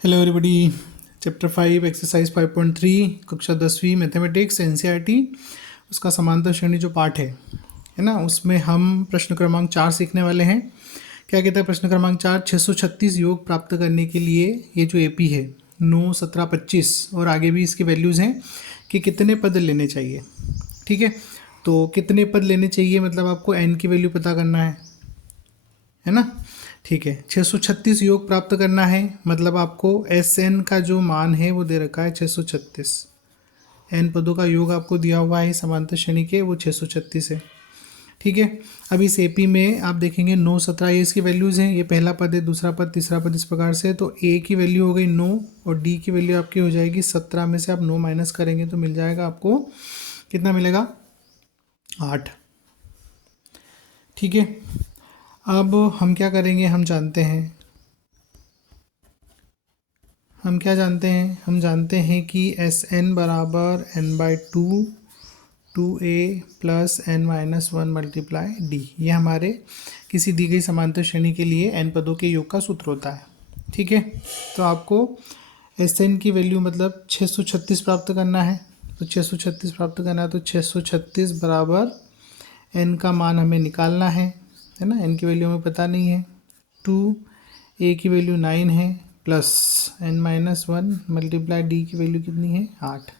Hello everybody. Chapter 5 exercise 5.3 कक्षा 10वीं mathematics NCERT उसका समांतर श्रेणी जो पाठ है ना, उसमें हम प्रश्न क्रमांक 4 सीखने वाले हैं। क्या कहता है प्रश्न क्रमांक 4? 636 योग प्राप्त करने के लिए ये जो एपी है 9, 17, 25 और आगे भी इसकी वैल्यूज़ हैं कि कितने पद लेने चाहिए। ठीक है, तो कितने पद लेने चाहिए मतलब आपको एन की वैल्यू पता करना है ना। ठीक है, 636 योग प्राप्त करना है मतलब आपको एस एन का जो मान है वो दे रखा है 636। एन पदों का योग आपको दिया हुआ है समांतर श्रेणी के, वो 636 है। ठीक है, अब इस एपी में आप देखेंगे 9, 17 ये इसकी वैल्यूज़ हैं। ये पहला पद है, दूसरा पद, तीसरा पद, इस प्रकार से। तो ए की वैल्यू हो गई 9 और डी की वैल्यू आपकी हो जाएगी 17 में से आप 9 माइनस करेंगे तो मिल जाएगा आपको, कितना मिलेगा? 8। ठीक है, अब हम क्या करेंगे, हम जानते हैं, हम क्या जानते हैं, हम जानते हैं कि एस एन बराबर N by two A plus N minus one multiply D. ये हमारे किसी दी गई समांतर श्रेणी के लिए एन पदों के योग का सूत्र होता है। ठीक है, तो आपको एस एन की वैल्यू मतलब 636 प्राप्त करना है। तो 636 प्राप्त करना है तो 636 बराबर एन का मान हमें निकालना है ना। एन की वैल्यू हमें पता नहीं है। 2 ए की वैल्यू 9 है plus N minus one multiply D की वैल्यू कितनी है? 8।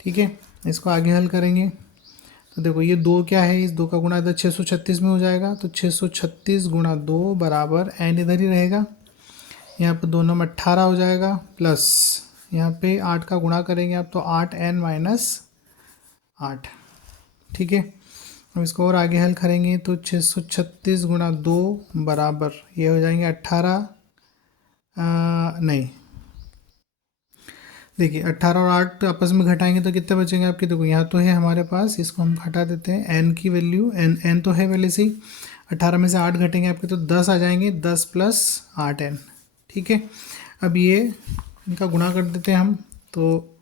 ठीक है, इसको आगे हल करेंगे तो देखो ये 2 क्या है, इस 2 का गुणा इधर 636 में हो जाएगा। तो 636 गुणा 2 बराबर एन इधर ही रहेगा, यहाँ पर दोनों में 18 हो जाएगा प्लस यहाँ पे 8 का गुणा करेंगे आप तो 8 एन माइनस 8। ठीक है, अब इसको और आगे हल करेंगे तो 636 गुणा 2 बराबर ये हो जाएंगे 18 नहीं, देखिए 18 और 8 आपस में घटाएंगे तो कितने बचेंगे आपके? देखो यहाँ तो है हमारे पास, इसको हम घटा देते हैं। एन की वैल्यू एन तो है पहले से ही, 18 में से 8 घटेंगे आपके तो 10 आ जाएंगे, 10 प्लस 8 एन। ठीक है, अब ये इनका गुणा कर देते हैं हम। तो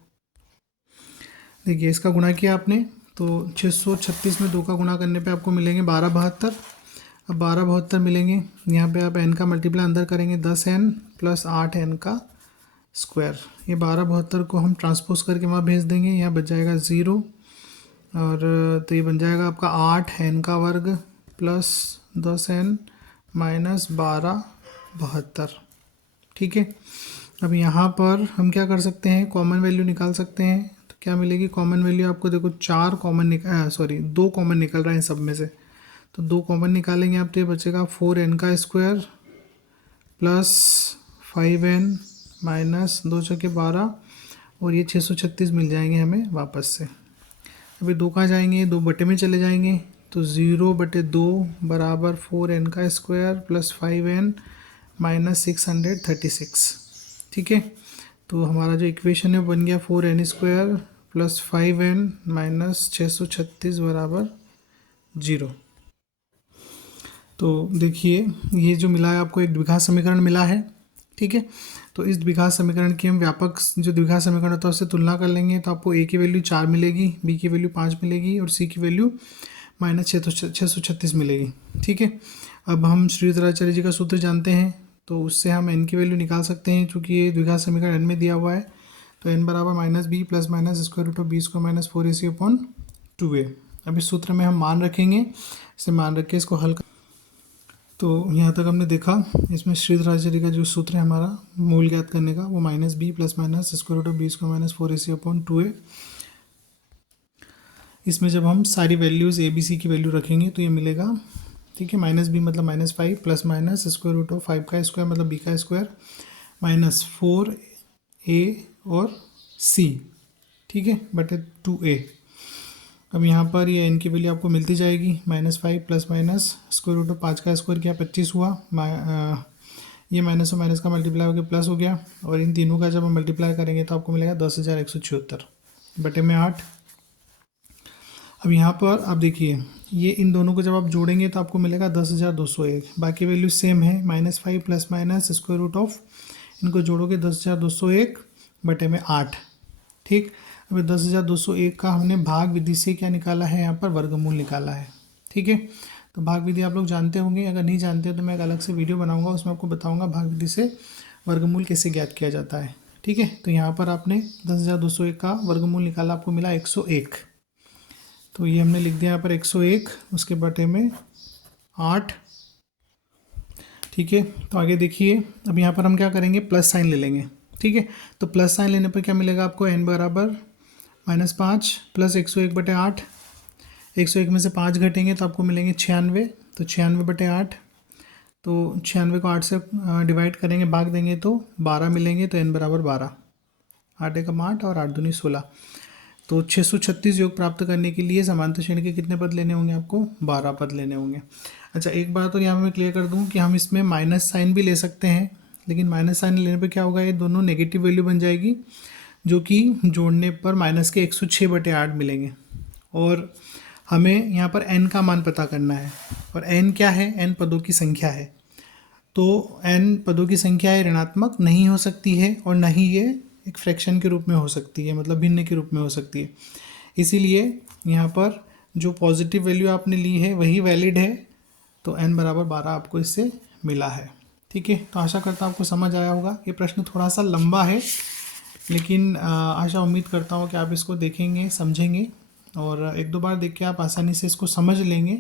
देखिए इसका गुणा किया आपने तो 636 में 2 का गुणा करने पे आपको मिलेंगे 1272। अब 1272 मिलेंगे, यहाँ पे आप एन का मल्टीप्लाई अंदर करेंगे 10 एन प्लस 8 एन का स्क्वायर। ये 1272 को हम ट्रांसपोज करके वहाँ भेज देंगे, यहाँ बच जाएगा 0 और तो ये बन जाएगा आपका 8 एन का वर्ग प्लस 10 एन माइनस 1272। ठीक है, अब यहाँ पर हम क्या कर सकते हैं, कॉमन वैल्यू निकाल सकते हैं। तो क्या मिलेगी कॉमन वैल्यू आपको? देखो 4 कॉमन 2 कॉमन निकल रहा है इन सब में से। तो 2 कॉमन निकालेंगे आप तो ये बचेगा 4 एन का स्क्वायर प्लस 5 एन माइनस 2 चौके 12 और ये 636 मिल जाएंगे हमें वापस से। अभी 2 कहाँ जाएंगे? 2 बटे में चले जाएंगे तो 0/2 बराबर 4 एन का स्क्वायर प्लस 5 एन माइनस 636। ठीक है, तो हमारा जो इक्वेशन है बन गया 4 N square plus 5 N minus 636 बराबर 0। तो देखिए ये जो मिला है आपको एक द्विघात समीकरण मिला है। ठीक है, तो इस द्विघात समीकरण की हम व्यापक जो द्विघात समीकरण होता है उससे तुलना कर लेंगे तो आपको ए की वैल्यू 4 मिलेगी, बी की वैल्यू 5 मिलेगी और सी की वैल्यू माइनस 636 मिलेगी। ठीक है, अब हम श्रीधराचार्य जी का सूत्र जानते हैं तो उससे हम एन की वैल्यू निकाल सकते हैं, चूँकि ये द्विघात समीकरण एन में दिया हुआ है। तो एन बराबर minus B plus minus square root of B square minus 4ac/2a। अब इस सूत्र में हम मान रखेंगे, इसे मान रख के इसको हल कर। तो यहाँ तक हमने देखा, इसमें श्रीधराचार्य का जो सूत्र है हमारा मूल ज्ञात करने का वो minus B plus minus square root of B square minus 4ac/2a। इसमें जब हम सारी वैल्यूज़ ए बी सी की वैल्यू रखेंगे तो ये मिलेगा। ठीक है, माइनस बी मतलब -5 plus minus square root of 5 का स्क्वायर मतलब बी का स्क्वायर माइनस 4a और c। ठीक है, बटे 2a। अब यहाँ पर ये एन की वैल्यू आपको मिलती जाएगी, -5 plus minus square root of 5 का स्क्वायर किया 25 हुआ, ये माइनस और माइनस का मल्टीप्लाई हो गया प्लस हो गया और इन तीनों का जब हम मल्टीप्लाई करेंगे तो आपको मिलेगा 10,176 बटे में 8। अब यहाँ पर आप देखिए ये इन दोनों को जब आप जोड़ेंगे तो आपको मिलेगा 10,201। बाकी वैल्यू सेम है, -5 plus minus square root of, इनको जोड़ोगे 10,201 बटे में 8। ठीक, अब 10,201 का हमने भाग विधि से क्या निकाला है, यहाँ पर वर्गमूल निकाला है। ठीक है, तो भाग विधि आप लोग जानते होंगे, अगर नहीं जानते तो मैं एक अलग से वीडियो बनाऊंगा उसमें आपको बताऊंगा भाग विधि से वर्गमूल कैसे ज्ञात किया जाता है। ठीक है, तो यहाँ पर आपने 10,201 का वर्गमूल निकाला, आपको मिला 101। तो ये हमने लिख दिया यहाँ पर 101, उसके बटे में 8। ठीक है, तो आगे देखिए, अब यहाँ पर हम क्या करेंगे, प्लस साइन ले लेंगे। ठीक है, तो प्लस साइन लेने पर क्या मिलेगा आपको, n बराबर -5 प्लस 101/8। 101 में से 5 घटेंगे तो आपको मिलेंगे 96, तो 96/8। तो 96 को 8 से डिवाइड करेंगे, भाग देंगे तो 12 मिलेंगे, तो n बराबर 12। 8 एकम 8 और 8 दूनी 16। तो 636 योग प्राप्त करने के लिए समांतर श्रेणी के कितने पद लेने होंगे, आपको 12 पद लेने होंगे। अच्छा, एक बात तो यहाँ मैं क्लियर कर दूँ कि हम इसमें माइनस साइन भी ले सकते हैं, लेकिन माइनस साइन लेने पे क्या होगा, ये दोनों नेगेटिव वैल्यू बन जाएगी, जो कि जोड़ने पर माइनस के 106/8 मिलेंगे। और हमें यहाँ पर n का मान पता करना है, और n क्या है, n पदों की संख्या है। तो n पदों की संख्या है, ऋणात्मक नहीं हो सकती है, और न ही ये एक फ्रैक्शन के रूप में हो सकती है, मतलब भिन्न के रूप में हो सकती है। इसीलिए यहाँ पर जो पॉजिटिव वैल्यू आपने ली है वही वैलिड है। तो n बराबर 12 आपको इससे मिला है। ठीक है, तो आशा करता हूँ आपको समझ आया होगा। ये प्रश्न थोड़ा सा लंबा है, लेकिन आशा उम्मीद करता हूँ कि आप इसको देखेंगे, समझेंगे, और एक दो बार देख के आप आसानी से इसको समझ लेंगे,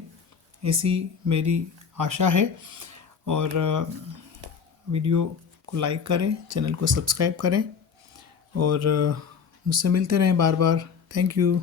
ऐसी मेरी आशा है। और वीडियो को लाइक करें, चैनल को सब्सक्राइब करें, और मुझसे मिलते रहें बार बार। Thank you.